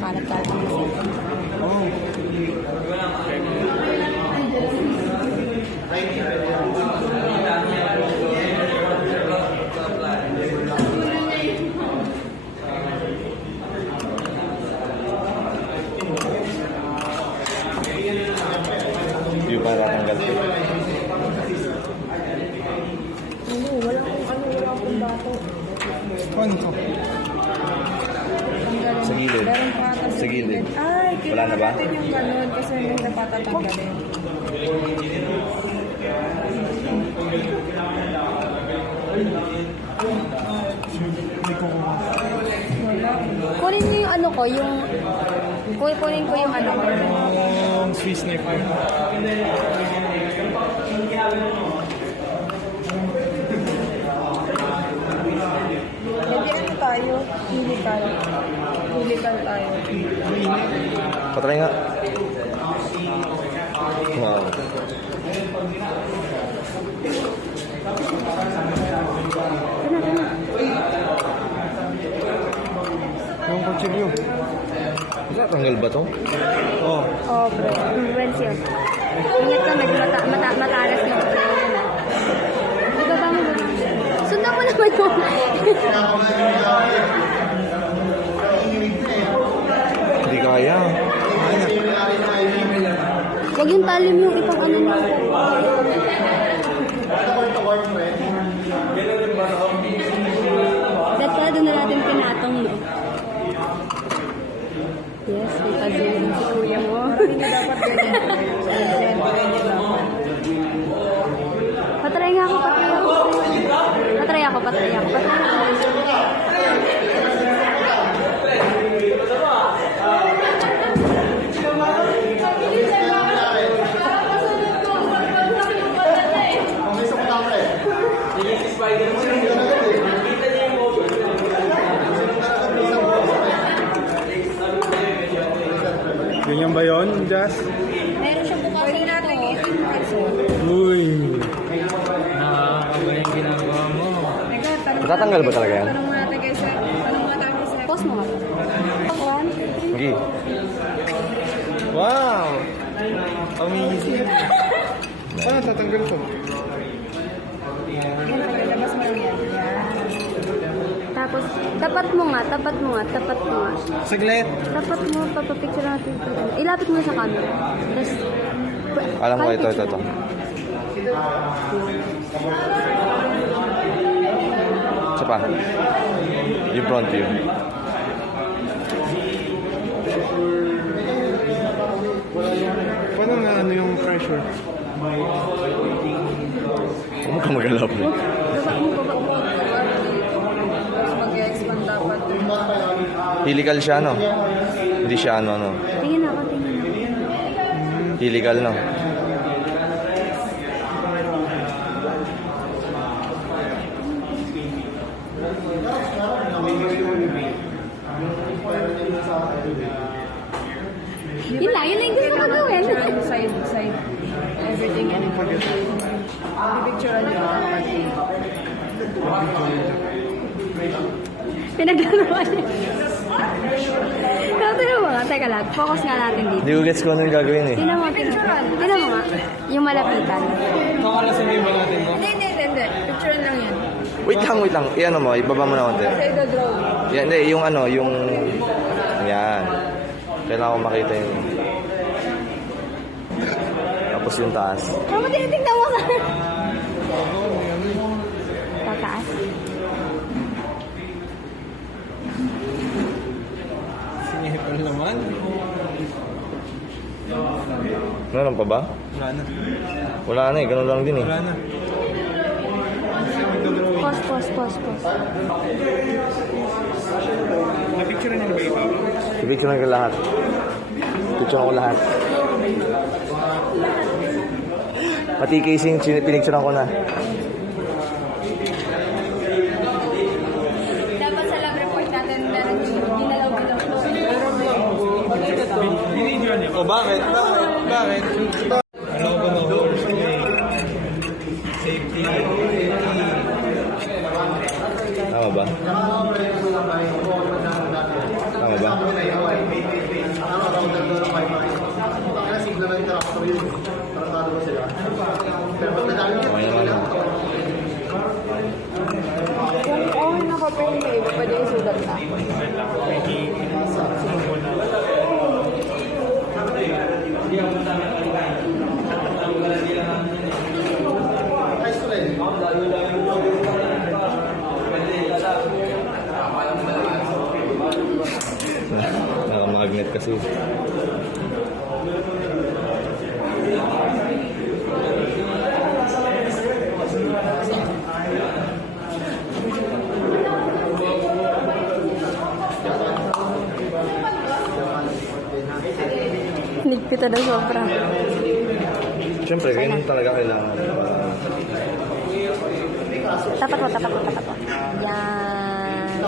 Kalat-kalat ang masip. Oh. Hindi pa natanggal ko. Wala akong bato. Ano to? Sa gilid. Meron pa ata Sa gilid. Ay, Wala na ba? natin yung ganun kasi may napatatanggalin. Hindi ko kuha. Wala. Kunin niyo yung ano ko, yung... Kunin ko yung ano ko. Yung Swiss knife. Hindi ano tayo, hilital. Hilital tayo. Patry nga. Wow. Yung kutsilyo. Tanggal ba to? Oh. Oh, bro. Influence yun. Ingat ka, medyo matalas mo. Ibaba mo ba? Sundan mo naman yun. Hindi kaya. Huwag yung talim yung ipang ano mo. That's why doon na natin pinatong, no? Yes, may pag-iwan si kuya mo. Parang hindi dapat ganyan. Patry nga ako, patry ako. Patry ako. Ganyan ba yun, Jazz? Meron siya bukas. Pwede natin Uy. Nakakaba yung ginagawa mo. Matatanggal ba talaga yan? Tanong mo natin kay sir. Pause mo nga. One, two, three. Sige. Wow! Amazing. Paano tatanggal ko? Yan, tagalabas mo lang yan. Tapos, tapat mo nga. Saglit. Tapat mo, papapicture natin. Ilapit mo sa camera. Tapos, Alam ko, ito. Isa pa. Yung front view. Paano nga ano yung pressure? Huwag ka magalaw, pre. baba mo. Tapos mag-expand dapat. Illegal siya, no? Hindi siya, ano. Tingin ako. Illegal, no? Yun lang yung gusto ko gawin. Side. Everything and everything. Pipicturean nyo dapat. Pinaglalaman niya. Pero mga, teka lang, focus nga natin dito. Hindi ko gets kung ano yung gagawin, eh. Tinan mo nga, yung malapitan. Kakalasabihin ba natin mo? Hindi. Picturean lang yan. Wait lang. Iyan mo, ibaba mo na konti. Kasi i-draw. Yan, hindi, yung ano, yung... Yan. Kailangan ko makita yung... Tapos yung taas. Ano tinitignan mo ka? Tataas. Sinihipal naman. Meron pa ba? Wala na. Wala na, ganun lang din, eh. Wala na. Pause. Na-picture niyo na ba ito? I-picture ko lahat. Picture ko lahat. Pati casing, pinicturean ko na. Dapat sa lab report natin meron ginalaw. Binidyo niyo. O bakit? Ano ba no? Safety. Tama ba? ano. Kung okay na papel na iba, pwede isulat na. Magnet kasi. Nigpita na sobra. Siyempre, ganyan talaga kailangan. Tapat mo. Yan.